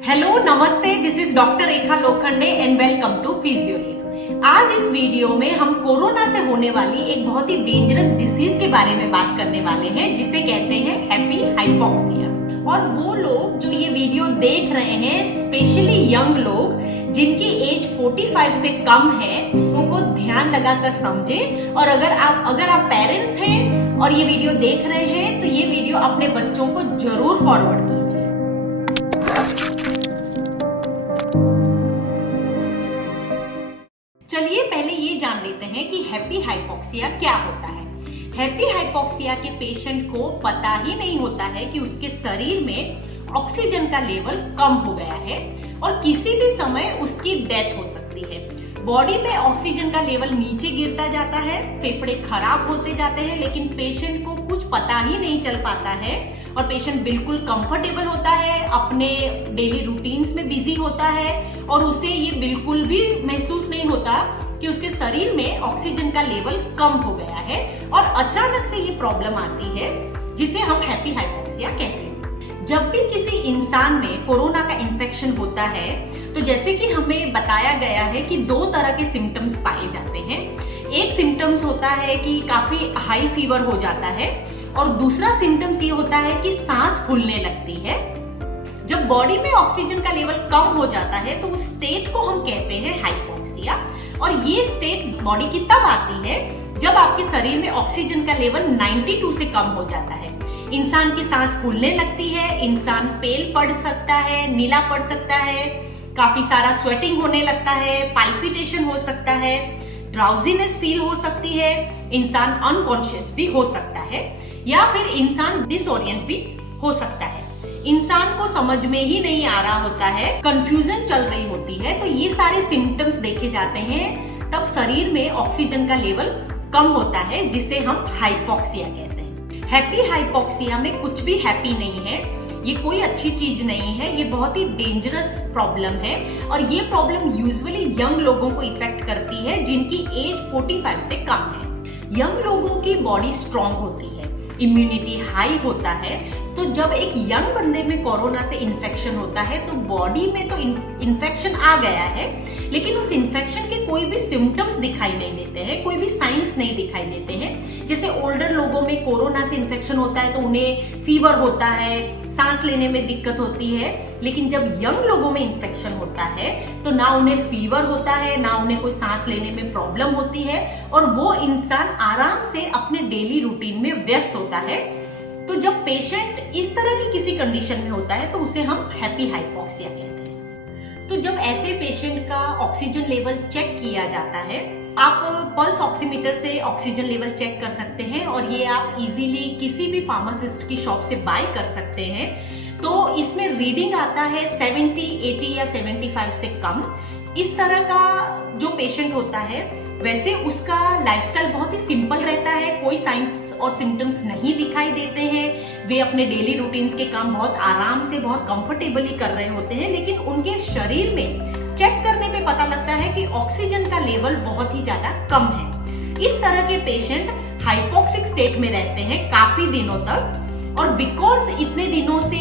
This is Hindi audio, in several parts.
हेलो नमस्ते, this is doctor Rekha Lokhande and welcome to Physiolive. आज इस वीडियो में हम कोरोना से होने वाली एक बहुत ही डेंजरस डिसीज के बारे में बात करने वाले हैं जिसे कहते हैं हैप्पी हाइपोक्सिया। और वो लोग जो ये वीडियो देख रहे हैं, स्पेशली यंग लोग जिनकी एज 45 से कम है, उनको ध्यान लगाकर समझें। और अगर आप पेरेंट्स हैं और ये वीडियो देख रहे हैं तो ये वीडियो अपने बच्चों को जरूर फॉरवर्ड कीजिए। चलिए पहले ये जान लेते हैं कि हैप्पी हाइपोक्सिया क्या होता है। हैप्पी हाइपोक्सिया के पेशेंट को पता ही नहीं होता है कि उसके शरीर में ऑक्सीजन का लेवल कम हो गया है और किसी भी समय उसकी डेथ हो सकती है। बॉडी में ऑक्सीजन का लेवल नीचे गिरता जाता है, फेफड़े खराब होते जाते हैं, लेकिन पेशेंट को कुछ पता ही नहीं चल पाता है और पेशेंट बिल्कुल कंफर्टेबल होता है, अपने डेली रूटीन्स में बिजी होता है और उसे ये बिल्कुल भी महसूस नहीं होता कि उसके शरीर में ऑक्सीजन का लेवल कम हो गया है और अचानक से ये प्रॉब्लम आती है जिसे हम हैप्पी हाइपोक्सिया कहते हैं। जब भी किसी इंसान में कोरोना का इन्फेक्शन होता है तो जैसे कि हमें बताया गया है कि दो तरह के सिम्टम्स पाए जाते हैं। एक सिम्टम्स होता है कि काफी हाई फीवर हो जाता है और दूसरा सिम्टम्स ये होता है कि सांस फूलने लगती है। जब बॉडी में ऑक्सीजन का लेवल कम हो जाता है तो उस स्टेट को हम कहते हैं हाइपोक्सिया। और ये स्टेट बॉडी की तब आती है जब आपके शरीर में ऑक्सीजन का लेवल 92 से कम हो जाता है। इंसान की सांस फूलने लगती है, इंसान पेल पड़ सकता है, नीला पड़ सकता है, काफी सारा स्वेटिंग होने लगता है, पाल्पिटेशन हो सकता है, ड्राउजीनेस फील हो सकती है, इंसान अनकॉन्शियस भी हो सकता है या फिर इंसान डिसओरिएंट भी हो सकता है। इंसान को समझ में ही नहीं आ रहा होता है, कंफ्यूजन चल रही होती है। तो ये सारे सिम्टम्स देखे जाते हैं तब शरीर में ऑक्सीजन का लेवल कम होता है जिसे हम हाइपोक्सिया कहते हैं। हैप्पी हाइपोक्सिया में कुछ भी हैप्पी नहीं है, ये कोई अच्छी चीज नहीं है, ये बहुत ही डेंजरस प्रॉब्लम है और ये प्रॉब्लम यूजुअली यंग लोगों को इफेक्ट करती है जिनकी एज 45 से कम है। यंग लोगों की बॉडी स्ट्रांग होती है, इम्यूनिटी हाई होता है। तो जब एक यंग बंदे में कोरोना से इन्फेक्शन होता है तो बॉडी में तो इन्फेक्शन आ गया है, लेकिन उस इन्फेक्शन के कोई भी सिम्टम्स दिखाई नहीं देते हैं, कोई भी साइंस नहीं दिखाई देते हैं। जैसे ओल्डर लोगों में कोरोना से इन्फेक्शन होता है तो उन्हें फीवर होता है, सांस लेने में दिक्कत होती है, लेकिन जब यंग लोगों में इन्फेक्शन होता है तो ना उन्हें फीवर होता है, ना उन्हें कोई सांस लेने में प्रॉब्लम होती है और वो इंसान आराम से अपने डेली रूटीन में व्यस्त होता है। तो जब पेशेंट इस तरह की किसी कंडीशन में होता है तो उसे हम हैप्पी हाइपोक्सिया कहते हैं। तो जब ऐसे पेशेंट का ऑक्सीजन लेवल चेक किया जाता है, आप पल्स ऑक्सीमीटर से ऑक्सीजन लेवल चेक कर सकते हैं और ये आप इजीली किसी भी फार्मासिस्ट की शॉप से बाय कर सकते हैं। तो इसमें रीडिंग आता है 70, 80 या 75 से कम। इस तरह का जो पेशेंट होता है वैसे उसका लाइफस्टाइल बहुत ही सिंपल रहता है, कोई साइंस और सिम्टम्स नहीं दिखाई देते हैं, वे अपने डेली रूटीन्स के काम बहुत आराम से, बहुत कंफर्टेबली कर रहे होते हैं, लेकिन उनके शरीर में चेक करने पे पता लगता है कि ऑक्सीजन का लेवल बहुत ही ज्यादा कम है। इस तरह के पेशेंट हाइपोक्सिक स्टेट में रहते हैं काफी दिनों तक और बिकॉज इतने दिनों से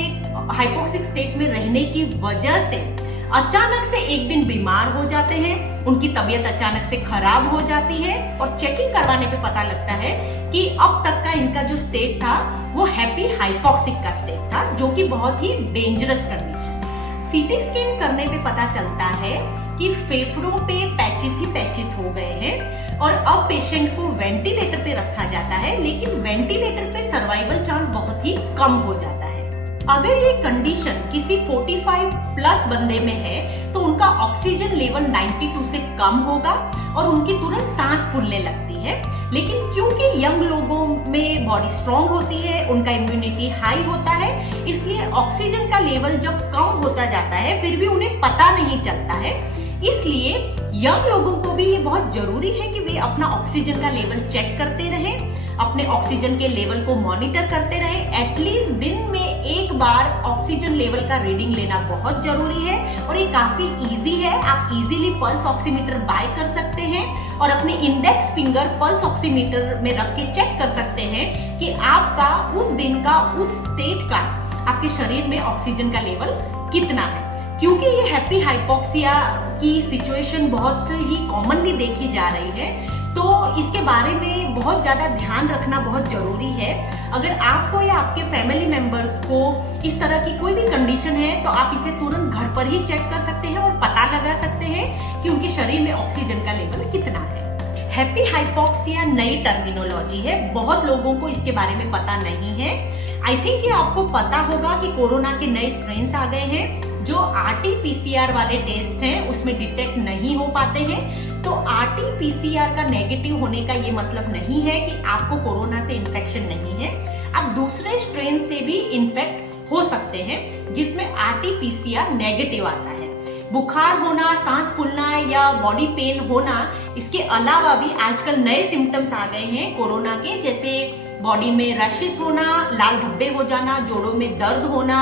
हाइपोक्सिक स्टेट में रहने की वजह से अचानक से एक दिन बीमार हो जाते हैं, उनकी तबीयत अचानक से खराब हो जाती है और चेकिंग करवाने पे पता लगता है कि अब तक का इनका जो स्टेट था वो हैप्पी हाइपोक्सिक का स्टेट था, जो कि बहुत ही डेंजरस कंडीशन। सीटी स्कैन करने पे पता चलता है कि फेफड़ों पे पैचेस ही पैचेस हो गए हैं और अब पेशेंट को वेंटिलेटर पे रखा जाता है, लेकिन वेंटिलेटर पे सर्वाइवल चांस बहुत ही कम हो जाता है। अगर ये कंडीशन किसी 45 प्लस बंदे में है तो उनका ऑक्सीजन लेवल 92 से कम होगा और उनकी तुरंत सांस फूलने लगती है। लेकिन क्योंकि यंग लोगों में बॉडी स्ट्रांग होती है, उनका इम्यूनिटी हाई होता है, इसलिए ऑक्सीजन का लेवल जब कम होता जाता है फिर भी उन्हें पता नहीं चलता है। इसलिए यंग लोगों को भी ये बहुत जरूरी है कि वे अपना ऑक्सीजन का लेवल चेक करते रहें, अपने ऑक्सीजन के लेवल को मॉनिटर करते रहें। एटलीस्ट दिन में एक बार ऑक्सीजन लेवल का रीडिंग लेना बहुत जरूरी है और ये काफी इजी है। आप इजीली पल्स ऑक्सीमीटर बाय कर सकते हैं और अपने इंडेक्स फिंगर पल्स ऑक्सीमीटर में रख के चेक कर सकते हैं कि आपका उस दिन का, उस स्टेट का आपके शरीर में ऑक्सीजन का लेवल कितना है। क्योंकि ये हैप्पी हाइपोक्सिया की सिचुएशन बहुत ही कॉमनली देखी जा रही है, तो इसके बारे में बहुत ज़्यादा ध्यान रखना बहुत ज़रूरी है। अगर आपको या आपके फैमिली मेंबर्स को इस तरह की कोई भी कंडीशन है तो आप इसे तुरंत घर पर ही चेक कर सकते हैं और पता लगा सकते हैं कि उनके शरीर में ऑक्सीजन का लेवल कितना है। हैप्पी हाइपोक्सिया नई टर्मिनोलॉजी है, बहुत लोगों को इसके बारे में पता नहीं है। आई थिंक ये आपको पता होगा कि कोरोना के नए स्ट्रेन्स आ गए हैं जो RT-PCR वाले टेस्ट हैं उसमें डिटेक्ट नहीं हो पाते हैं। तो RT-PCR का नेगेटिव होने का ये मतलब नहीं है कि आपको कोरोना से इन्फेक्शन नहीं है, आप दूसरे स्ट्रेन से भी इन्फेक्ट हो सकते हैं जिसमें RT-PCR नेगेटिव आता है। बुखार होना, सांस फूलना या बॉडी पेन होना, इसके अलावा भी आजकल नए सिम्टम्स आ गए हैं कोरोना के, जैसे बॉडी में रैशेस होना, लाल धब्बे हो जाना, जोड़ों में दर्द होना,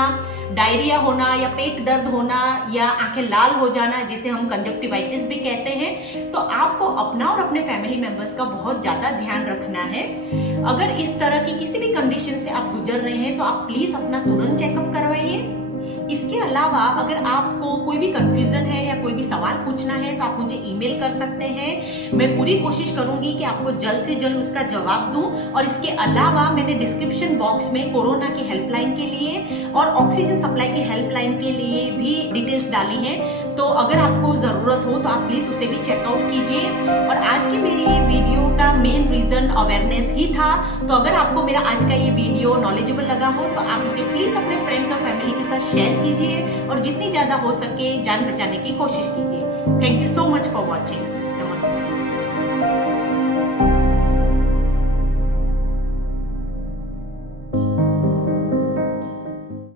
डायरिया होना या पेट दर्द होना या आंखें लाल हो जाना, जिसे हम कंजक्टिवाइटिस भी कहते हैं। तो आपको अपना और अपने फैमिली मेंबर्स का बहुत ज्यादा ध्यान रखना है। अगर इस तरह की किसी भी कंडीशन से आप गुजर रहे हैं तो आप प्लीज अपना तुरंत चेकअप करवाइए। इसके अलावा अगर आपको कोई भी कंफ्यूजन है या कोई भी सवाल पूछना है तो आप मुझे ईमेल कर सकते हैं। मैं पूरी कोशिश करूंगी कि आपको जल्द से जल्द उसका जवाब दूं। और इसके अलावा मैंने डिस्क्रिप्शन बॉक्स में कोरोना की हेल्पलाइन के लिए और ऑक्सीजन सप्लाई की हेल्पलाइन के लिए भी डिटेल्स डाली हैं, तो अगर आपको जरूरत हो तो आप प्लीज उसे भी चेकआउट कीजिए। और आज की मेरी ये वीडियो का मेन रीजन अवेयरनेस ही था। तो अगर आपको मेरा आज का ये वीडियो नॉलेजेबल लगा हो तो आप इसे प्लीज अपने फ्रेंड्स और फैमिली के साथ शेयर कीजिए और जितनी ज्यादा हो सके जान बचाने की कोशिश कीजिए। Thank you so much for watching.